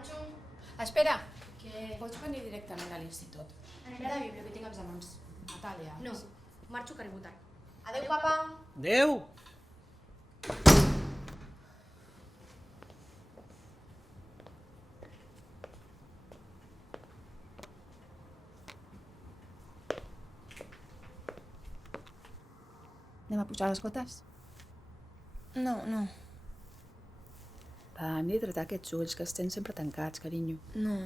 Marxo. Espera, Què? pots venir directament a l'institut. Anem a la Bíblia, que tinc exàmens. Natàlia. No, marxo que arribo tard. Adéu, papa. Adéu! Anem a pujar les gotes? No. Va, hem d'hidratar aquests ulls, que els tens sempre tancats, carinyo. No.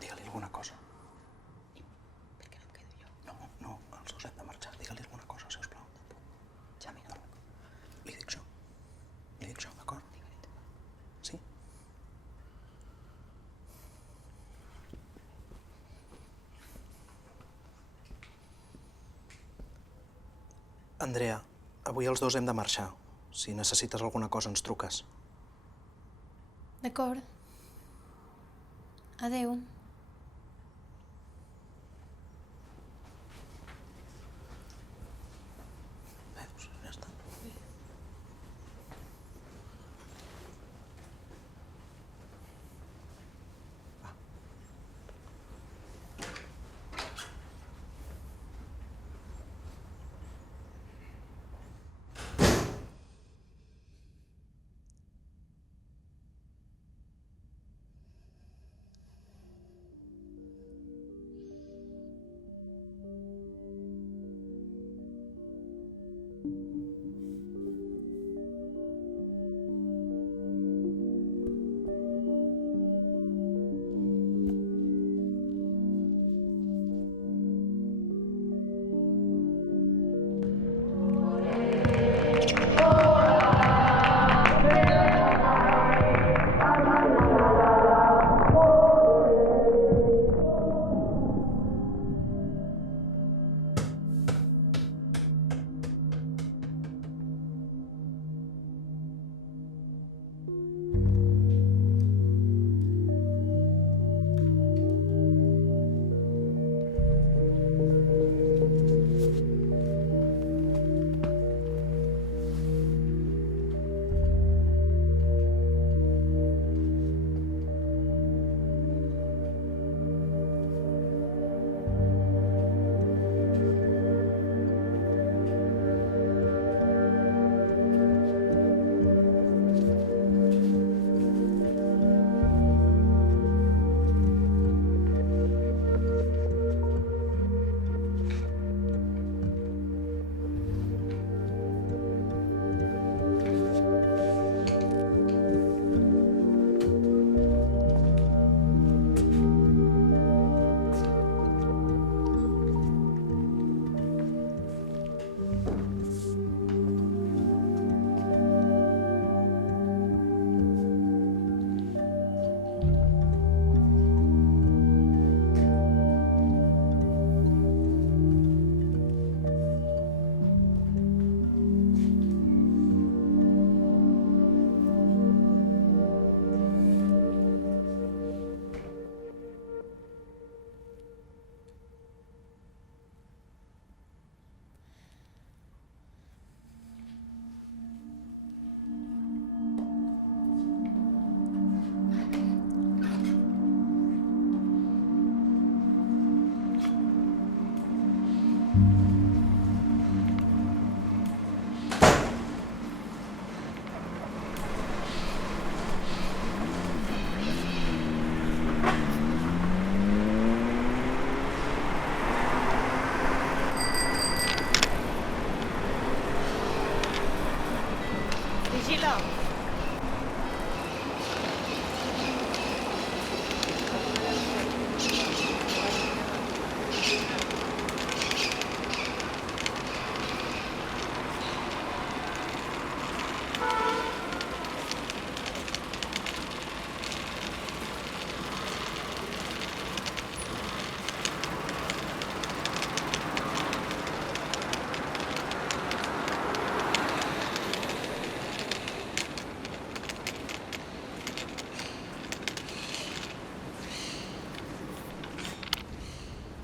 Digue-li alguna cosa. Per què no em quedo jo? No, els dos hem de marxar. Digue-li alguna cosa, sisplau. Ja mira. Li dic jo, d'acord? Sí? Andrea, avui els dos hem de marxar. Si necessites alguna cosa, ens truques. D'acord. Adéu. Veus? Ja està. Va.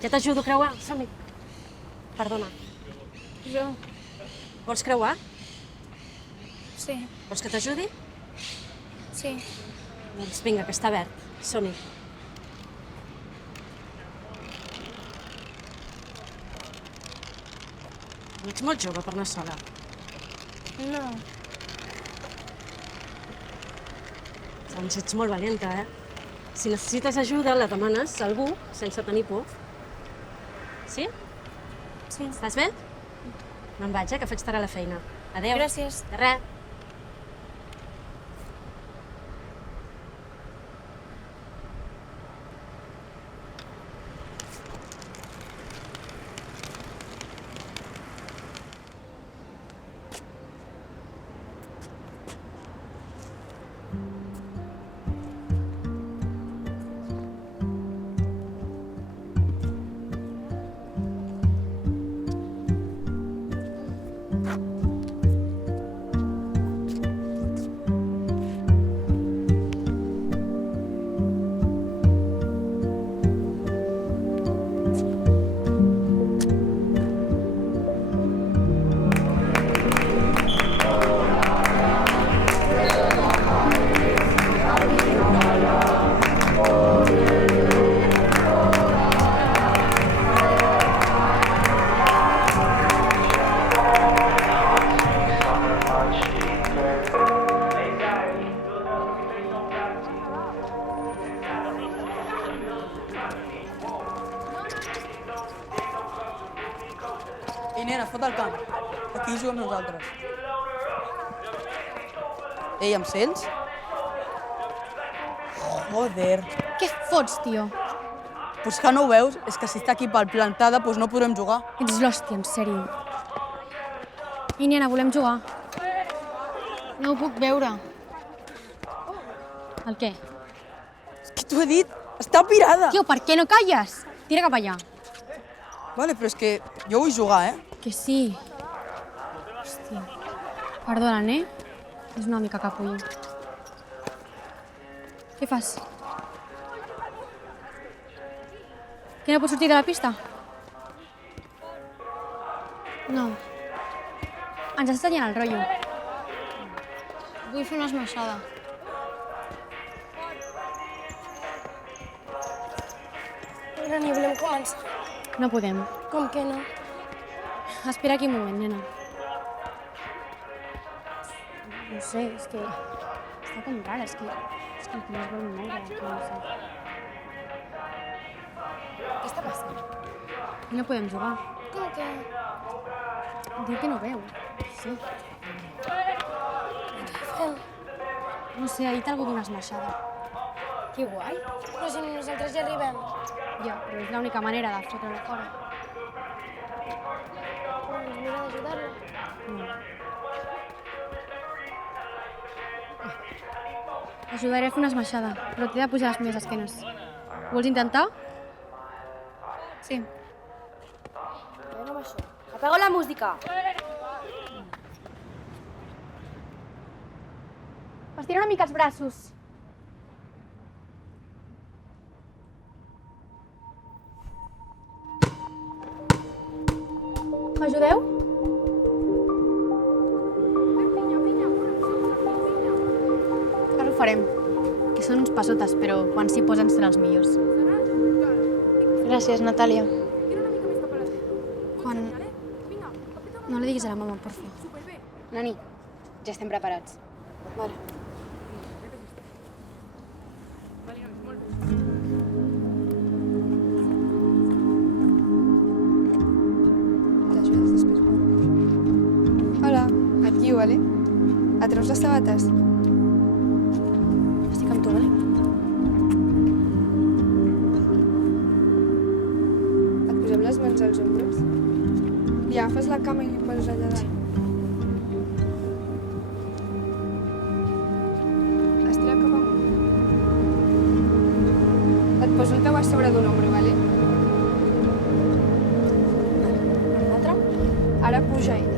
Ja t'ajudo a creuar? Som-hi. Perdona. Jo... Vols creuar? Sí, Vols que t'ajudi? sí. Doncs vinga, que està verd. Som-hi. Ets molt jove per anar sola. No. Doncs ets molt valenta, eh? Si necessites ajuda, la demanes a algú sense tenir por. Sí? Sí. Estàs bé? Me'n vaig, que faig tard a la feina. Adéu. Gràcies. De res. Ei, nena, fot el camp. Aquí juguem nosaltres. Ei, em sents? Joder. Què fots, tio? Pues que no ho veus? És que si està aquí pel plantada, pues no podrem jugar. Ets l'hòstia, en sèrio. I, nena, volem jugar. No ho puc veure. El què? És que t'ho he dit, està pirada. Tio, per què no calles? Tira cap allà. Vale, però és que jo vull jugar, eh? Que sí. Hòstia. Perdona, eh? És una mica capull. Què fas? Que no pots sortir de la pista? No. Ens està tallant el rotllo. Vull fer una esmaixada. Rani, volem començar. No podem. Com que no? Espera aquí un moment, nena. No sé, és que... Està com rara, és que no es vol moure, que no sé. Què està passant? I no podem jugar. Com que? Diu que no veu. Sí. Fem. No sé, ahir t'ha algú d'una esmaixada. Que guai. Però si nosaltres ja arribem. Ja, però és l'única manera de fotre-la fora. Doncs mira d'ajudar-la. No. Ajudaré a fer una esmaixada, però t'he de pujar les meves esquenes. Vols intentar? Sí. Anem amb això. Apaga la música. Estira una mica els braços. M'ajudeu? Ara ho farem. Que són uns passotes, però quan s'hi posen seran els millors. Gràcies, Natàlia. Quan... No li diguis a la mama, por favor. Nani, ja estem preparats. Vale. T'ajudes després, Hola, et guio, vale? Et treus les sabates? Estic amb tu, vale? Et posem les mans als ombres? I agafes la cama i em poses allà dalt? Estira cap amunt. Et poso el peu a sobre d'un ombro, vale? L'altre? Ara puja ella.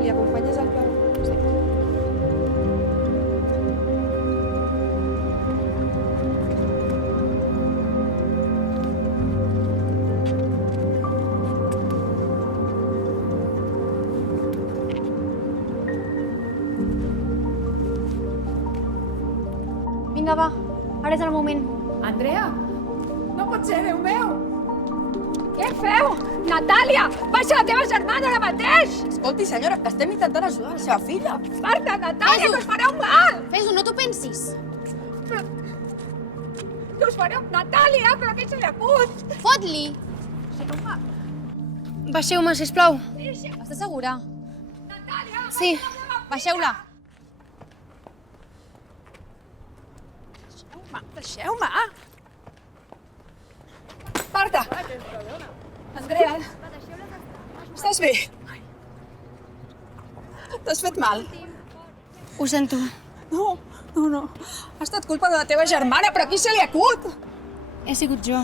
Li acompanyes al peu? Sí. Vinga, va. Ara és el moment. Andrea, no pot ser, Déu meu! Què feu? Natàlia, baixa la teva germana ara mateix! Escolti, senyora, que estem intentant ajudar la seva filla. Marta, Natàlia, que us fareu mal! Fes-ho, no t'ho pensis. Que us fareu... Natàlia, però què se li acut? Fot-li! Baixeu-me, sisplau. Estàs segura? Natàlia! Sí, baixeu-la. Deixeu-me! Marta! Andrea! Estàs bé? T'has fet mal? Ho sento. No. Ha estat culpa de la teva germana, però a qui se li acut? He sigut jo.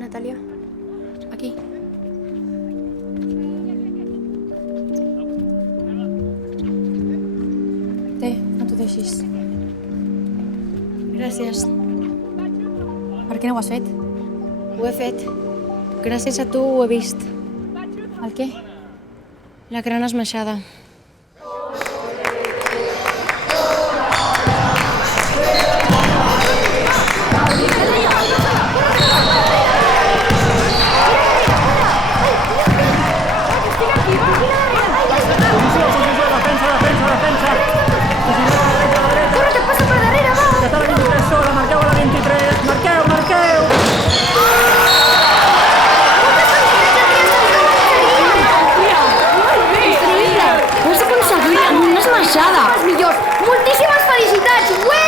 Natàlia? Aquí. Té, no t'ho deixis. Gràcies. Per què no ho has fet? Ho he fet. Gràcies a tu ho he vist. El què? La gran esmaixada. Les millors! Moltíssimes felicitats! Ué!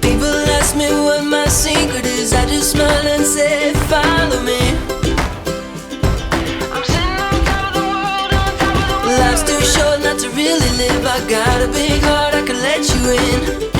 People ask me what my secret is, I just smile and say, follow me. I'm sitting on top of the world, on top of the world. Life's too short not to really live. I got a big heart, I can let you in.